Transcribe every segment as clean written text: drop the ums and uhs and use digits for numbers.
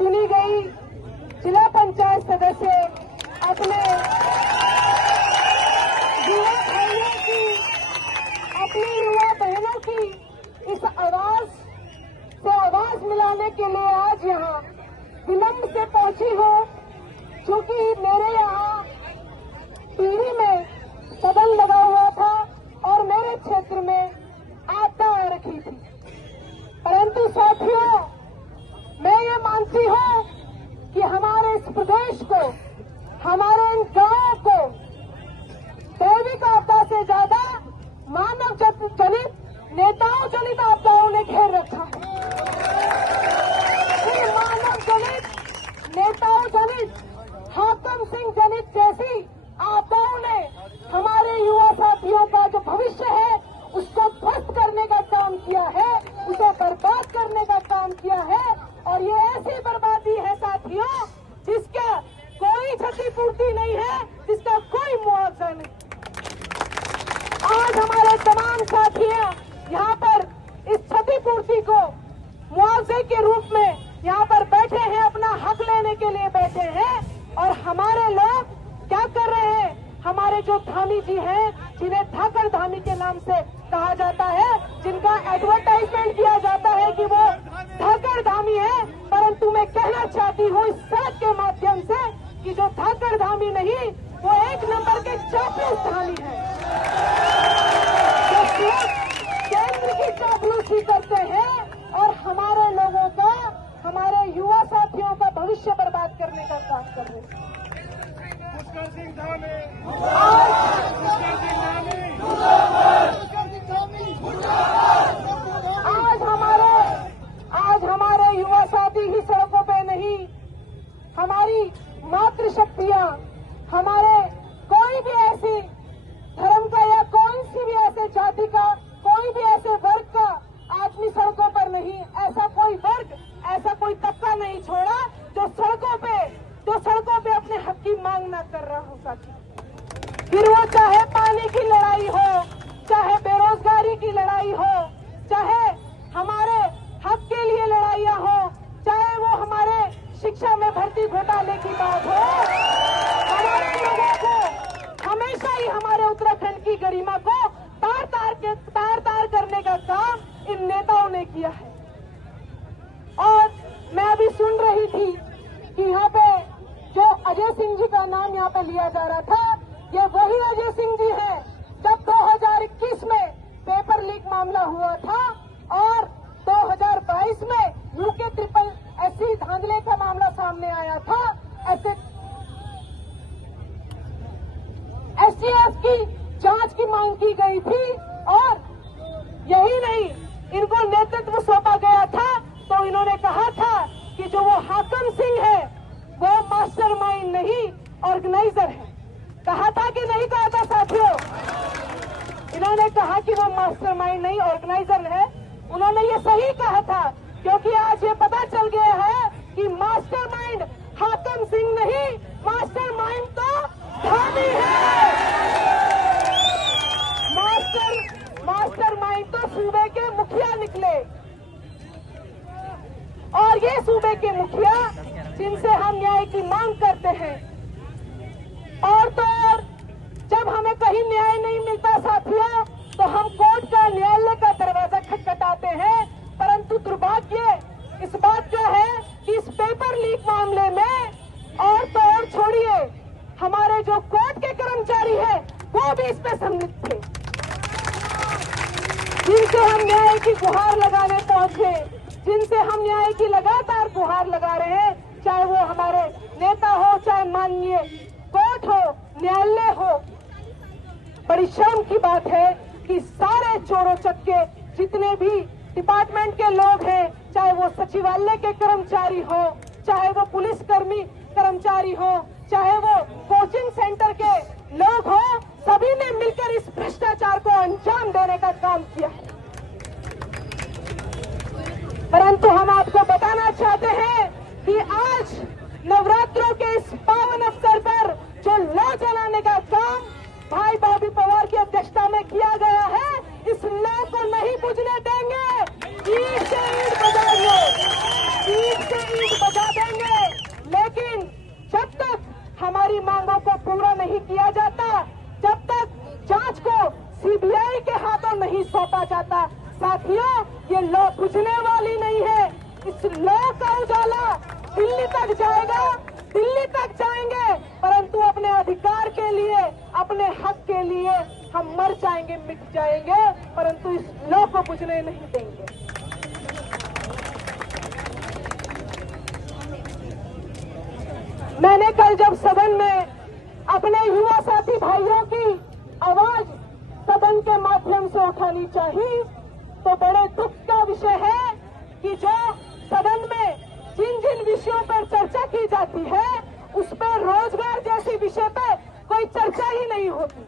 चुनी गई जिला पंचायत सदस्य अपने युवा भाइयों की, अपनी युवा बहनों की इस आवाज से आवाज मिलाने के लिए आज यहाँ विलंब से पहुंची हूँ, क्योंकि मेरे यहाँ टीवी में सदन लगा हुआ था और मेरे क्षेत्र में आपदा आ रखी थी। परंतु साथियों, मैं ये मानती हूँ कि हमारे इस प्रदेश को, हमारे इन गांवों को दैविक आपदा से ज्यादा मानव जनित, नेताओं जनित आपदाओं ने घेर रखा है। इन मानव जनित, नेताओं जनित, हाकम सिंह जनित जैसी आपदाओं ने हमारे युवा साथियों का जो भविष्य है उसको ध्वस्त करने का काम किया है, उसे बर्बाद करने का काम किया है। और ये ऐसी बर्बादी है साथियों जिसका कोई क्षतिपूर्ति नहीं है, जिसका कोई मुआवजा नहीं। आज हमारे तमाम साथियां यहाँ पर इस क्षतिपूर्ति को मुआवजे के रूप में यहाँ पर बैठे हैं, अपना हक लेने के लिए बैठे हैं। और हमारे लोग क्या कर रहे हैं? हमारे जो धामी जी हैं, जिन्हें धाकड़ धामी के नाम से कहा जाता है, जिनका एडवर्टाइजमेंट किया जाता है कि वो धाकड़ धामी है, परंतु मैं कहना चाहती हूँ इस सड़क के माध्यम से कि जो धाकड़ धामी नहीं, वो एक नंबर के चापलूस धामी है, जो केंद्र की चापलूसी करते हैं और हमारे लोगों का, हमारे युवा साथियों का भविष्य बर्बाद करने का काम कर रहे हैं। आज हमारे युवा साथी ही सड़कों पे नहीं, हमारी मातृशक्तियां, हमारे कोई भी ऐसी धर्म का या कोई सी भी ऐसे जाति का, कोई भी ऐसे वर्ग का आदमी सड़कों पर नहीं, ऐसा कोई वर्ग, ऐसा कोई तबका नहीं छोड़ा जो सड़कों पे अपने हक की मांग न कर रहा हो साथी। फिर वो चाहे पानी की लड़ाई हो, चाहे बेरोजगारी की लड़ाई हो, चाहे हमारे हक के लिए लड़ाइयां हो, चाहे वो हमारे शिक्षा में भर्ती घोटाले की बात हो, हमारे लोगों को हमेशा ही हमारे उत्तराखंड की गरिमा को तार करने का काम इन नेताओं ने किया है। और मैं अभी सुन रही थी कि यहाँ पे जो अजय सिंह जी का नाम यहाँ पे लिया जा रहा था, ये वही अजय सिंह जी हैं जब 2021 में पेपर लीक मामला हुआ था और 2022 में यूके ट्रिपल एससी धांधले का मामला सामने आया था। एसटीएफ की जांच की मांग की गई थी और यही नहीं, इनको नेतृत्व सौंपा गया था तो इन्होंने कहा था कि जो वो हाकम सिंह है वो मास्टरमाइंड नहीं, ऑर्गेनाइजर है। कहा था कि नहीं कहा था साथियों? इन्होंने कहा कि वो मास्टरमाइंड नहीं, ऑर्गेनाइजर है। उन्होंने ये सही कहा था, क्योंकि आज ये पता चल गया है कि मास्टरमाइंड हाकम सिंह नहीं, मास्टरमाइंड तो धामी है। मास्टरमाइंड तो सूबे के मुखिया निकले, और ये सूबे के मुखिया जिनसे हम न्याय की मांग करते हैं। और तो और जब हमें कहीं न्याय नहीं मिलता साथियों, तो हम कोर्ट का, न्यायालय का दरवाजा खटखटाते हैं। परंतु दुर्भाग्य इस बात का है कि इस पेपर लीक मामले में और तो और छोड़िए, हमारे जो कोर्ट के कर्मचारी हैं वो भी इसमें सम्मिलित थे, जिनसे हम न्याय की गुहार लगाने पहुंचे, जिनसे हम न्याय की लगातार गुहार लगा रहे हैं, चाहे वो हमारे नेता हो, चाहे माननीय कोर्ट हो, न्यायालय हो। बड़ी शर्म की बात है कि सारे चोरों चक्के जितने भी डिपार्टमेंट के लोग हैं, चाहे वो सचिवालय के कर्मचारी हो, चाहे वो पुलिस कर्मचारी हो, चाहे वो कोचिंग सेंटर के लोग हो, सभी ने मिलकर इस भ्रष्टाचार को अंजाम देने का काम किया है। परंतु हम आपको बताना चाहते हैं कि आज नवरात्रों के इस पावन अवसर पर जो लौ जलाने का काम भाई बॉबी पवार की अध्यक्षता में किया गया है, इस लौ को नहीं बुझने देंगे। ईंट से ईंट बजा देंगे, ईंट से ईंट बजा देंगे। तक जाएगा, दिल्ली तक जाएंगे, परंतु अपने अधिकार के लिए, अपने हक के लिए हम मर जाएंगे, मिट जाएंगे, परंतु इस लॉ को बुझने नहीं देंगे। मैंने कल जब सदन में अपने युवा साथी भाइयों की आवाज सदन के माध्यम से उठानी चाहिए, तो बड़े दुख का विषय है कि जो सदन में जिन जिन विषयों पर चर्चा की जाती है उस पर रोजगार जैसे विषय पर कोई चर्चा ही नहीं होती।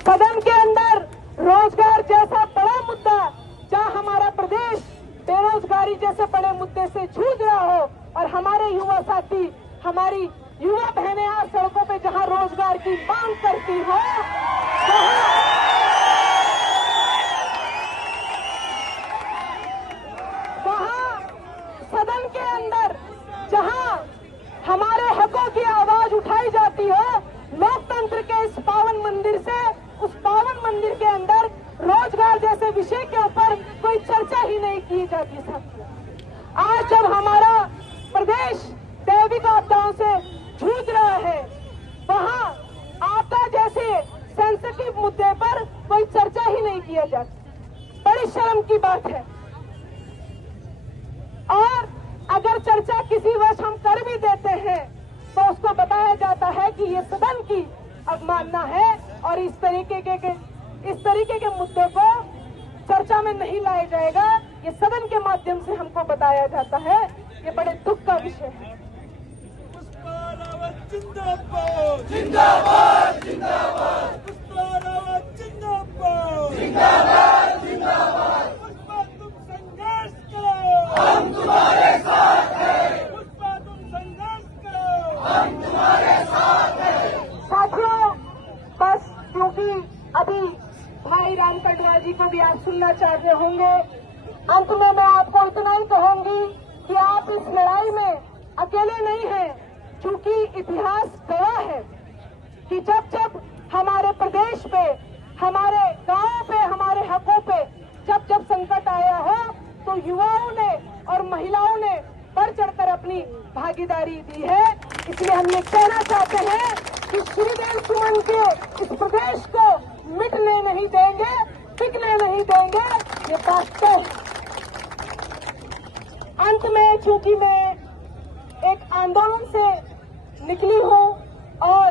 सदन के अंदर रोजगार जैसा बड़ा मुद्दा, जहां हमारा प्रदेश बेरोजगारी जैसे बड़े मुद्दे से जूझ रहा हो और हमारे युवा साथी, हमारी युवा बहनें आज सड़कों पे जहां रोजगार की मांग करती हो, वहां सदन के अंदर जहां हमारे हकों की आवाज उठाई जाती हो, लोकतंत्र के इस पावन मंदिर से, उस पावन मंदिर के अंदर रोजगार जैसे विषय के ऊपर कोई चर्चा ही नहीं की जाती। साथियों, आज जब हमारा प्रदेश दैविक आपदाओं से जूझ रहा है, वहां आपदा जैसे सेंसिटिव मुद्दे पर कोई चर्चा ही नहीं किया जाती। बड़ी शर्म की बात है। और अगर चर्चा किसी वर्ष हम कर भी देते हैं तो उसको बताया जाता है कि ये सदन की अवमानना है और इस तरीके के मुद्दों को चर्चा में नहीं लाया जाएगा। ये सदन के माध्यम से हमको बताया जाता है। ये बड़े दुख का विषय है। जिंदाबाद जिंदाबाद जिंदाबाद, पुष्पा रावत जिंदाबाद जिंदाबाद जिंदाबाद, पुष्पा तुम संघर्ष करो, हम तुम्हारे साथ हैं, पुष्पा तुम संघर्ष करो, हम तुम्हारे साथ हैं। साथियों, बस क्योंकि अभी भाई राम कटवा जी को भी आप सुनना चाहते होंगे, अंत में मैं आपको इतना ही कहूंगी कि आप इस लड़ाई में अकेले नहीं हैं, क्योंकि इतिहास गवाह है कि जब जब हमारे प्रदेश पे, हमारे गांवों पे, हमारे हकों पे जब जब संकट आया हो तो युवाओं ने और महिलाओं ने बढ़ चढ़कर अपनी भागीदारी दी है। इसलिए हम ये कहना चाहते हैं कि श्रीदेव सुमन के इस प्रदेश को मिटने नहीं देंगे, टिकने नहीं देंगे। ये बात तो अंत में, चूंकि मैं एक आंदोलन से निकली हूँ और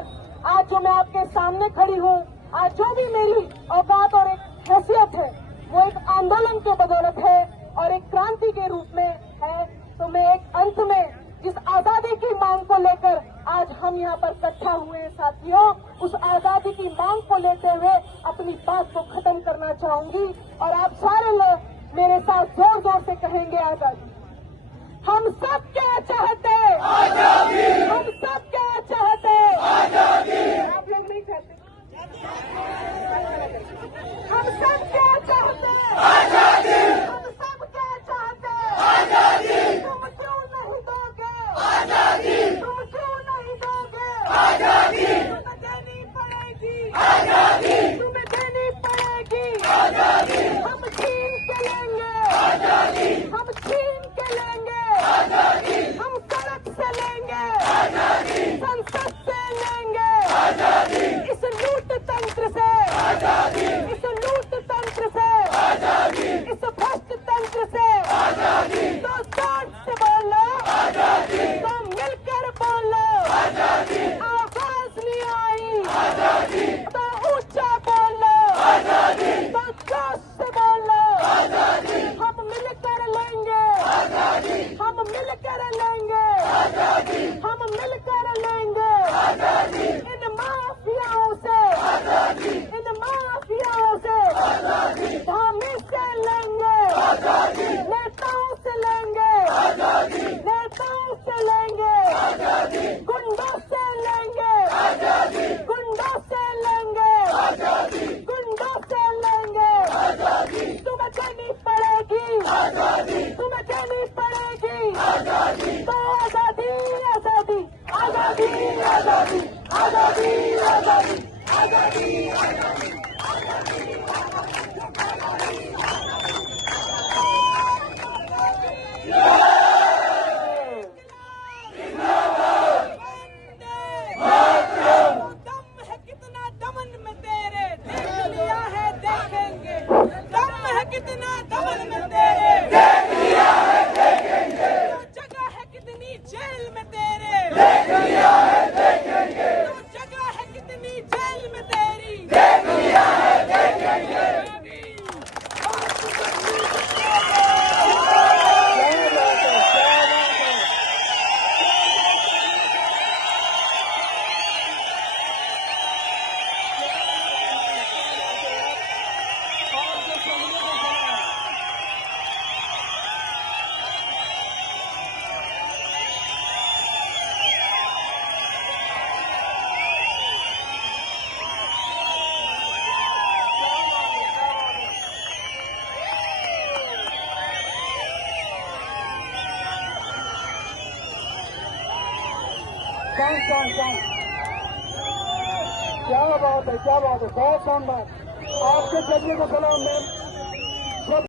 आज जो मैं आपके सामने खड़ी हूँ, आज जो भी मेरी औकात और एक हैसियत है वो एक आंदोलन के बदौलत है और एक क्रांति के रूप में है। तो मैं एक अंत में जिस आजादी की मांग को लेकर आज हम यहाँ पर इकट्ठा हुए हैं साथियों, उस आजादी की मांग को लेते हुए अपनी बात को खत्म करना चाहूंगी और आप सारे लोग मेरे साथ जोर जोर से कहेंगे आजादी। हम सब क्या चाहते हैं? आजादी। हम सब क्या चाहते हैं? आजादी। आप लोग नहीं चाहते? हम सब क्या चाहते हैं? आजादी। हम सब क्या चाहते हैं? आजादी। तुम क्यों नहीं दोगे? आजादी। तुम क्यों नहीं दोगे? आजादी। तुम्हें देनी पड़ेगी। आजादी। तुम्हें देनी पड़ेगी। आजादी। हम छीन के लेंगे। आजादी। हम छीन के लेंगे। आजादी। हम सड़क से लेंगे। आजादी। संसद से लेंगे। आजादी। इस लूट तंत्र से। आजादी। इस लूट तंत्र से। आजादी। इस भ्रष्ट तंत्र से। आजादी। तो जोर से बोलो। आजादी। तो मिलकर बोलो। आजादी। आवाज नहीं आई। आजादी। तो ऊंचा बोलो। आजादी। तो जोश से बोलो। आजादी। हम मिलकर लेंगे। आजादी। हम मिलकर लेंगे। आजादी। हम मिलकर लेंगे। आजादी। इन माफियाओं से। आजादी। इन माफियाओं से। आजादी। धामी से लेंगे। आजादी। नेताओं से लेंगे। आजादी। नेताओं से लेंगे। आजादी। गुंडों से लेंगे। आजादी। गुंडों से लेंगे। आजादी। गुंडों से लेंगे। आजादी। तुम्हें देनी पड़ेगी। आजादी। तुम्हें देनी पड़ेगी। आजादी। तो आजादी आजादी आजादी आजादी आजादी आजादी आजादी आजादी। शांत। क्या बात है, बहुत शानदार। आपके जरिए को सलाम मैम।